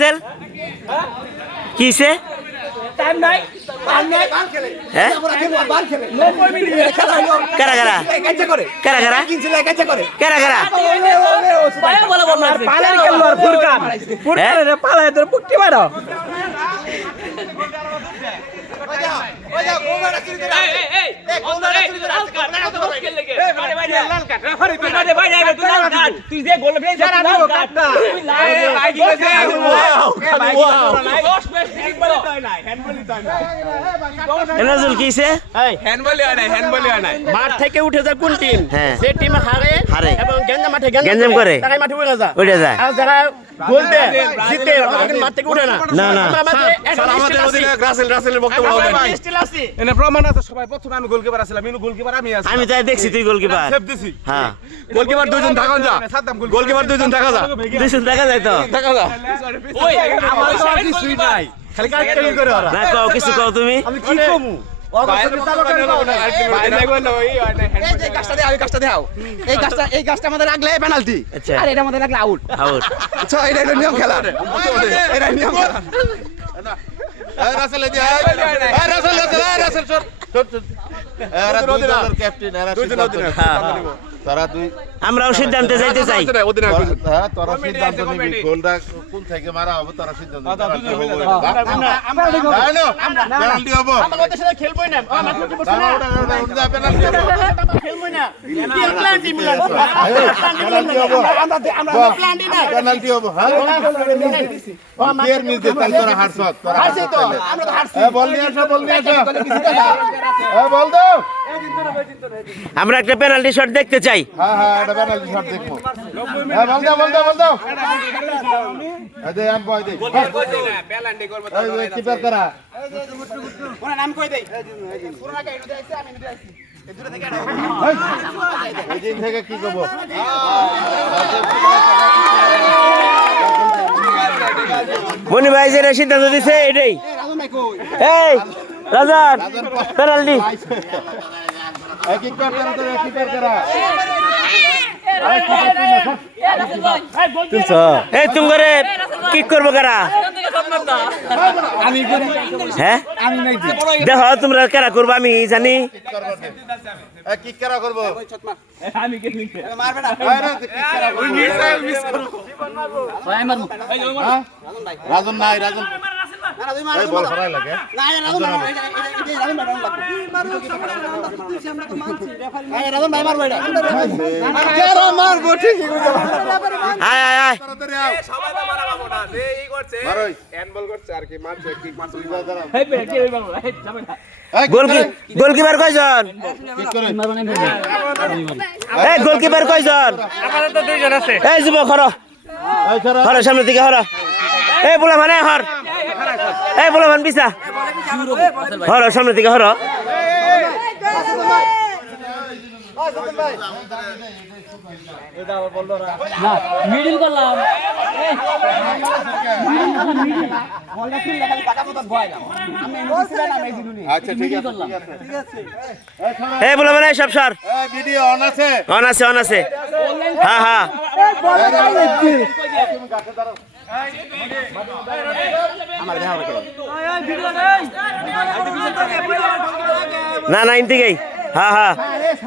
রাসেল কিসে হ্যাঁ কারা কারা কারা কারা কারা কারা নাজুল কিসে মাঠ থেকে উঠে যায় কোন টিম হ্যাঁ যে টিম হারে হারে এবং গ্যাঞ্জাম করে তারাই মাঠে উঠে যায় উঠে যায় আর যারা গোল দেয় জিতে ওদের মাঠ থেকে উঠে না না না রাসেলের বক্তব্য হবে স্টিল আছে এনে প্রমাণ আছে সবাই প্রথমে আমি গোলকিপার আছিলাম মিনু গোলকিপার আমি আছি আমি তাই দেখছি তুই গোলকিপার সেভ দিছি হ্যাঁ গোলকিপার দুইজন থাকা যা গোলকিপার দুইজন থাকা যা দুইজন দেখা যায় তো থাকা যা ওই আমার তো আর কিছুই নাই খালি কাটকাটি করে ওরা না কও কিছু কও তুমি আমি কি কমু এই গাছটা আমাদের রাখলে পেনাল্টি আচ্ছা আর এটা আমাদের রাখলে আউট আউট আচ্ছা এটা হলো নিয়ম খেলা এটা নিয়ম খেলা রাসেল দিয়া রাসেল রাসেল সর এরা দুই দলের ক্যাপ্টেন এরা তারা দুই আমরাও সিদ্ধান্তে যাইতে চাই হ্যাঁ তোরা সিদ্ধান্ত নিবি গোলটা কোন থেকে মারা হবে তোরা সিদ্ধান্ত পেনাল্টি হবে আমাদের সাথে খেলবই না মাঠে উঠে বসে না পেনাল্টি হবে খেলবই না কি প্ল্যান্টি মিলান আমরা প্ল্যান্টি না পেনাল্টি হবে হ্যাঁ এর মিস দে তাই তোরা হারছ তোরা হারছি তো আমরা তো হারছি বল নিয়ে আসো বল দাও আমরা একটা পেনাল্টি শট দেখতে চাই হ্যাঁ হ্যাঁ এটা পেনাল্টি শট দেখবো হ্যাঁ বল দাও আদে আম কই দে পেনাল্টি করব তো কিপার করা ওনা নাম কই দেই পুরোনা কে এনে আইছে আমি এনে আইছি এই দূরে থেকে এই দিন থেকে কি করব মনি ভাই যে সিদ্ধান্ত দিছে এটাই রাজন ভাই কই এই রাজান পেনাল্টি কিপার করা তো কিপার করা এই তুমি করে কি করবো কারা আমি করি হ্যাঁ আমি নাই দেখো তোমরা কারা করবো আমি জানি কিক করা করব মারবে না রাজন নাই রাজন না তুই মার এই বল ফরাই লাগে না রাজন ভাই এই রাজন ভাই রাজন ভাই মারবে এটা কেন মারবো ঠিক আয় আয় আয় তাড়াতাড়ি আও সবাই তো মারা পাবো না যে এই করছে মারোই হ্যান্ডবল করছে আর কি মারছে কিক মারছে গোলকিপার কয়জন কিক করে এই গোলকিপার কয়জন আমাদের তো দুইজন আছে এই যুবক হর এই ছাড়া হর সামনের দিকে হর এই বলা মানে হর এই বলা মান পিছা হর সামনের দিকে হর মিডিল করলাম আচ্ছা ঠিক আছে এই বলা মানে সব সর এই ভিডিও অন আছে অন আছে হ্যাঁ হ্যাঁ না না ইনদিকেই হ্যাঁ হ্যাঁ